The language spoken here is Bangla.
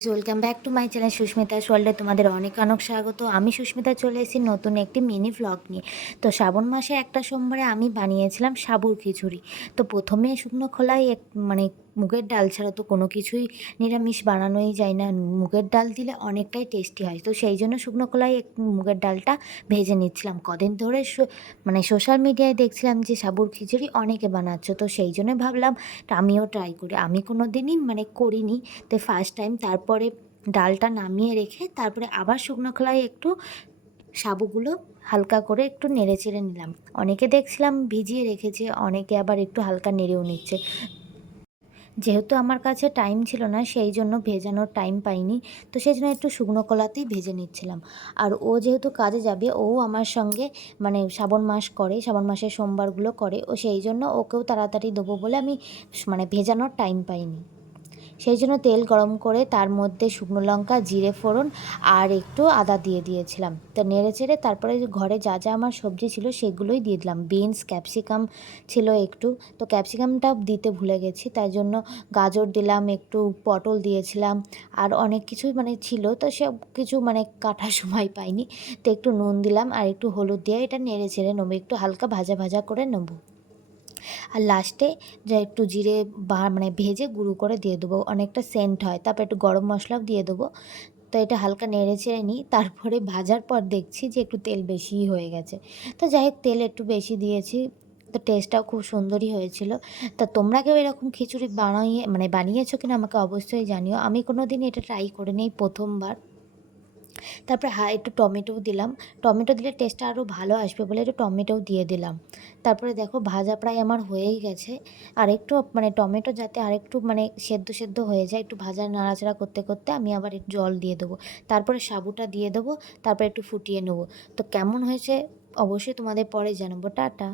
Welcome back to my channel Susmita সোয়াল্ডে তোমাদের অনেক অনেক স্বাগত। আমি সুস্মিতা, চলে এসেছি নতুন একটি মিনি ভ্লগ নিয়ে। তো শ্রাবণ মাসে একটা সোমবারে আমি বানিয়েছিলাম সাবুর খিচুড়ি। তো প্রথমে শুকনো খোলায় এক মানে মুগের ডাল ছাড়া তো কোনো কিছুই নিরামিষ বানানোই যায় না। মুগের ডাল দিলে অনেকটাই টেস্টি হয়। তো সেই জন্য শুকনো এক মুগের ডালটা ভেজে নিচ্ছিলাম। কদিন ধরে মানে সোশ্যাল মিডিয়ায় দেখছিলাম যে সাবুর খিচুড়ি অনেকে বানাচ্ছে। তো সেই জন্য ভাবলাম আমিও ট্রাই করি। আমি কোনো দিনই মানে করিনি। তো ফার্স্ট টাইম তারপরে ডালটা নামিয়ে রেখে তারপরে আবার শুকনো খোলায় একটু সাবুগুলো হালকা করে একটু নেড়ে চেড়ে নিলাম। অনেকে দেখছিলাম ভিজিয়ে রেখেছে, অনেকে আবার একটু হালকা নেড়েও নিচ্ছে। যেহেতু আমার কাছে টাইম ছিল না, সেই জন্য ভেজানোর টাইম পাইনি। তো সেই জন্য একটু শুকনো কলাতেই ভেজে নিচ্ছিলাম। আর ও যেহেতু কাজে যাবে, ও আমার সঙ্গে মানে শ্রাবণ মাস করে, শ্রাবণ মাসের সোমবারগুলো করে, ও সেই জন্য ওকেও তাড়াতাড়ি দেবো বলে আমি মানে ভেজানোর টাইম পাইনি। সেই জন্য তেল গরম করে তার মধ্যে শুকনো লঙ্কা, জিরে ফোড়ন আর একটু আদা দিয়ে দিয়েছিলাম। তো নেড়ে চেড়ে তারপরে ঘরে যা যা আমার সবজি ছিল সেগুলোই দিয়ে দিলাম। বিনস, ক্যাপসিকাম ছিল একটু। তো ক্যাপসিকামটা দিতে ভুলে গেছি, তাই জন্য গাজর দিলাম, একটু পটল দিয়েছিলাম আর অনেক কিছুই মানে ছিল। তো সব কিছু মানে কাটার সময় পাইনি। তো একটু নুন দিলাম আর একটু হলুদ দিয়ে এটা নেড়ে চেড়ে নেব। একটু হালকা ভাজা ভাজা করে নেব। আর লাস্টে যা একটু জিরে বা মানে ভেজে গুঁড়ো করে দিয়ে দেবো। অনেকটা সেন্ট হয়। তারপর একটু গরম মশলাও দিয়ে দেবো। তো এটা হালকা নেড়ে চেড়ে নিই। তারপরে ভাজার পর দেখছি যে একটু তেল বেশিই হয়ে গেছে। তো যাই হোক, তেল একটু বেশি দিয়েছি। তো টেস্টটাও খুব সুন্দরই হয়েছিল। তা তোমরা কেউ এরকম খিচুড়ি বানিয়ে মানে বানিয়েছো কিনা আমাকে অবশ্যই জানিও। আমি কোনো দিন এটা ট্রাই করিনি এই প্রথমবার। তারপরে হ্যাঁ একটু টমেটোও দিলাম। টমেটো দিলে টেস্টটা আরও ভালো আসবে বলে একটু টমেটোও দিয়ে দিলাম। তারপরে দেখো ভাজা প্রায় আমার হয়েই গেছে। আর একটু মানে টমেটো যাতে আরেকটু মানে সেদ্ধ সেদ্ধ হয়ে যায়, একটু ভাজা নাড়াচাড়া করতে করতে আমি আবার একটু জল দিয়ে দেবো। তারপরে সাবুটা দিয়ে দেবো, তারপরে একটু ফুটিয়ে নেব। তো কেমন হয়েছে অবশ্যই তোমাদের পরে জানাব। টাটা।